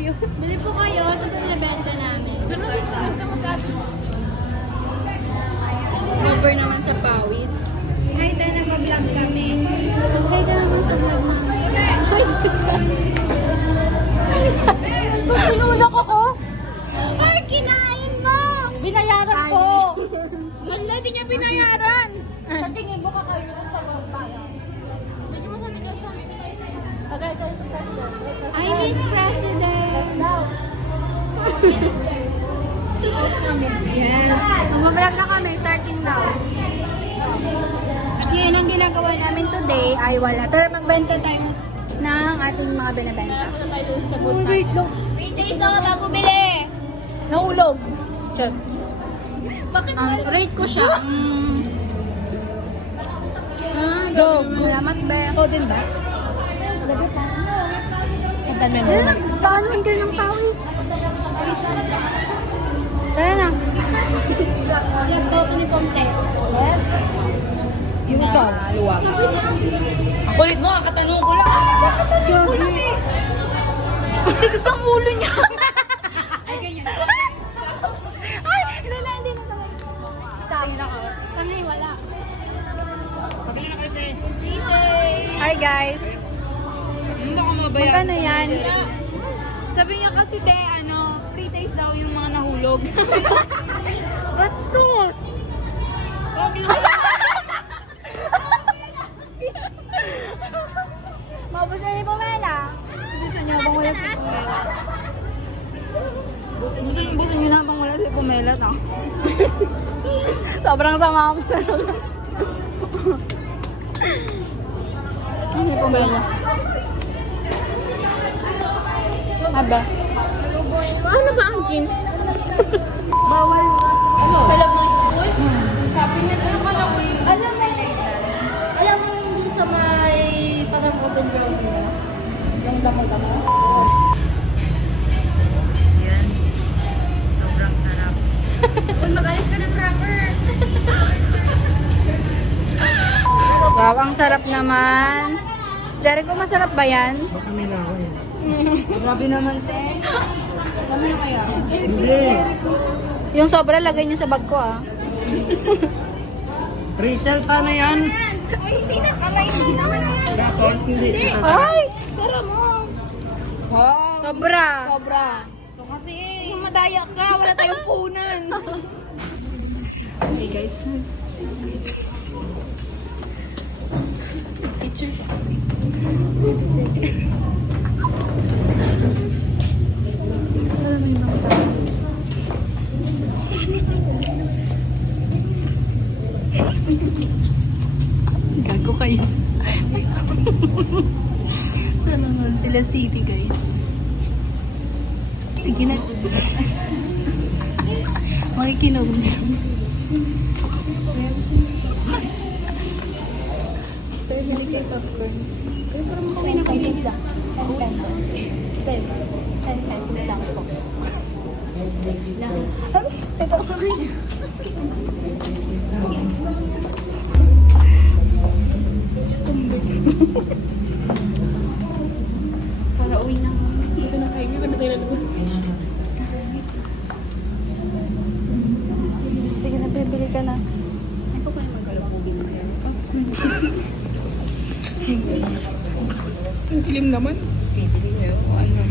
kayo. Bili po kayo. Ito po yung benta namin. Over naman sa pawis. Hi, tayo nag-vlog kami. Hi ka naman sa vlog namin. Tinulak ako. Ay, kinain mo! Binayaran ko. Wala, di niya binayaran. Sa tingin mo kakain ko sa loob tayo. Medyo masabi ka sa amin. Tagay tayo sa president. Ay, Miss President! Daw. Yes. Mag-vlog na kami, starting now. Yun ang ginagawa namin today ay wala. Tara, magbenta tayo ng ating mga binabenta. Oh, wait lang. 3 days ako bago bili. Nahulog. Check. Ang rate ko siya. Go. Salamat, Be. Ikaw din ba? Pagdan mo Ayan, paano ang ganun ng pawis? Tara na. Vlog daw ito ni Pomte. Yung ikaw. Luwag. Ang kulit mo, katanong ko lang. Gabi. Ang tigas ang ulo niya. Ay, ganyan. Ay, hindi na sabay. Stop. Tangay, wala. Hi guys. Hindi ako mabayan. Magkano yan? Sabi niya kasi, te, free taste daw yung mga nahulog. Bastos! Maubos na ni Pamela. Gusto niya habang wala si Pumela. Gusto niya na habang wala si Pumela, no? Sobrang sama mo. Ano Pamela? Aba. Ano ba ang jeans? Bawal. Ano? Sa loob ng school? Shopping na tayo ka lang eh. Alam mo hindi sa may parang open ground nila? Yung damo-damo? Yan. Sobrang sarap. Uy, magalis ka ng cracker. Wow, ang sarap naman. Jericho, masarap ba yan? Grabe naman, te. Kami na kaya? Yung sobra, lagay niyo sa bag ko ah. Rachel, paano yan? Ay, hindi na kamay. Hindi naman na yan. Dapat hindi. Ay! Sarap mo. Wow. Sobra. Sobra. Ito kasi. Kung madaya ka, wala tayong punan. Okay guys. Teacher kasi. Alam mo yung mga tao. Gago kayo. Ano naman sila city guys. Sige na. Makikinog niya. Pero bili kayo popcorn. Pero parang makawin na kayo isda. 10 pesos. 10 pesos lang po. Ito ko kayo. Para uwi na. Dito na kayo, hindi na tayo lalabas. Sige na, bibili ka na. Ay, pa pa naman kalapugin mo yan. Ang kilim naman. Pipili ko yun. O ano.